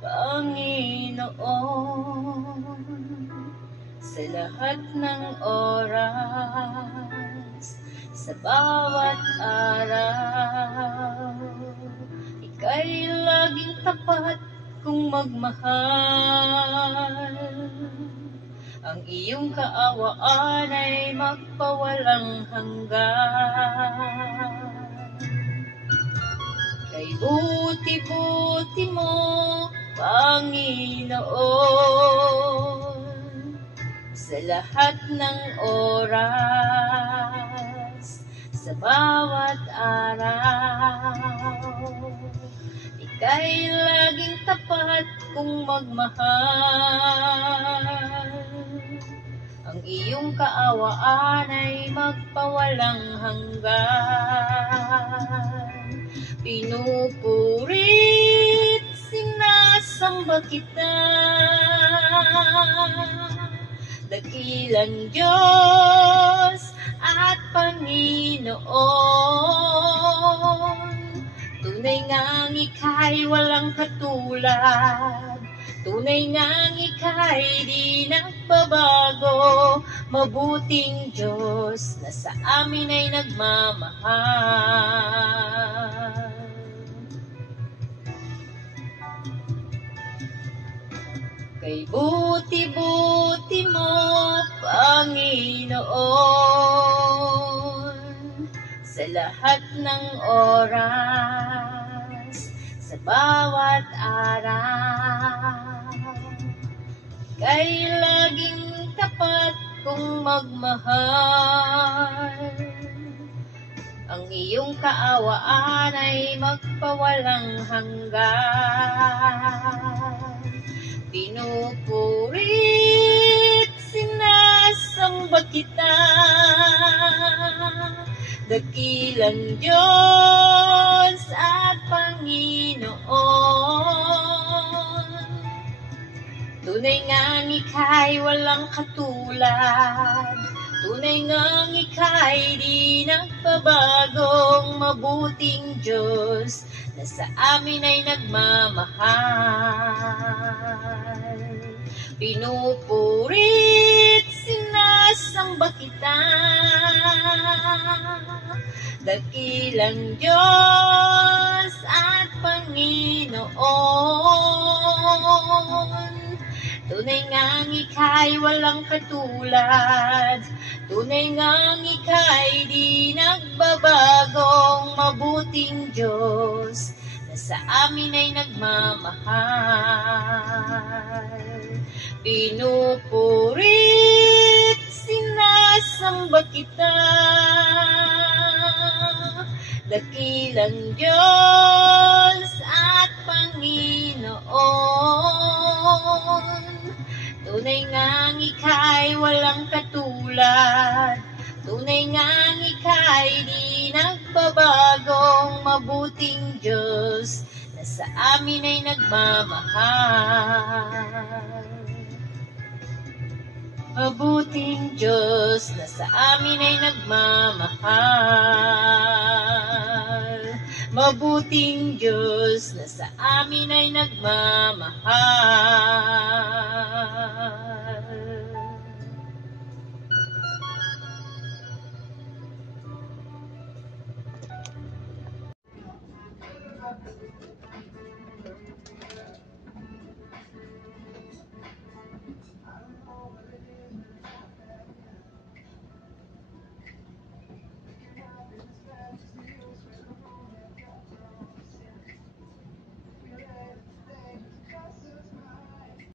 Panginoon, sa lahat ng oras, sa bawat araw. Ika'y laging tapat kung magmahal. Ang iyong kaawaan ay magpawalang hanggan. Kay buti-buti mo, Panginoon, sa lahat ng oras, sa bawat araw. Ika'y laging tapat kung magmahal. Ang iyong kaawaan ay magpawalang hanggan. Pinupurit, sinasamba kita, dakilang Diyos at Panginoon. Tunay ngang ika'y walang katulad, tunay ngang ika'y di nagbabago. Mabuting Diyos na sa amin ay nagmamahal. Kay buti-buti mo, Panginoon, sa lahat ng oras, sa bawat araw. Ika'y laging tapat kung magmahal. Ang iyong kaawaan ay magpawalang hanggan. Pinupurit, sinasamba kita, dakilang Diyos at Panginoon. Tunay ngang ika'y walang katulad, tunay ngang ika'y di nagbabagong. Mabuting Diyos na sa amin ay nagmamahal. Pinupurit, sinasamba kita, dakilang Diyos at Panginoon. Tunay ngang ika'y walang katulad, tunay ngang ika'y di nagbabagong. Mabuting Diyos na sa amin ay nagmamahal. Pinupurit, sinasamba kita, dakilang Diyos at Panginoon. Tunay ngang ika'y walang katulad, tunay ngang ika'y di nagbabagong. Mabuting Diyos na sa amin ay nagmamahal. Mabuting Diyos na sa amin ay nagmamahal. Mabuting Diyos na sa amin ay nagmamahal.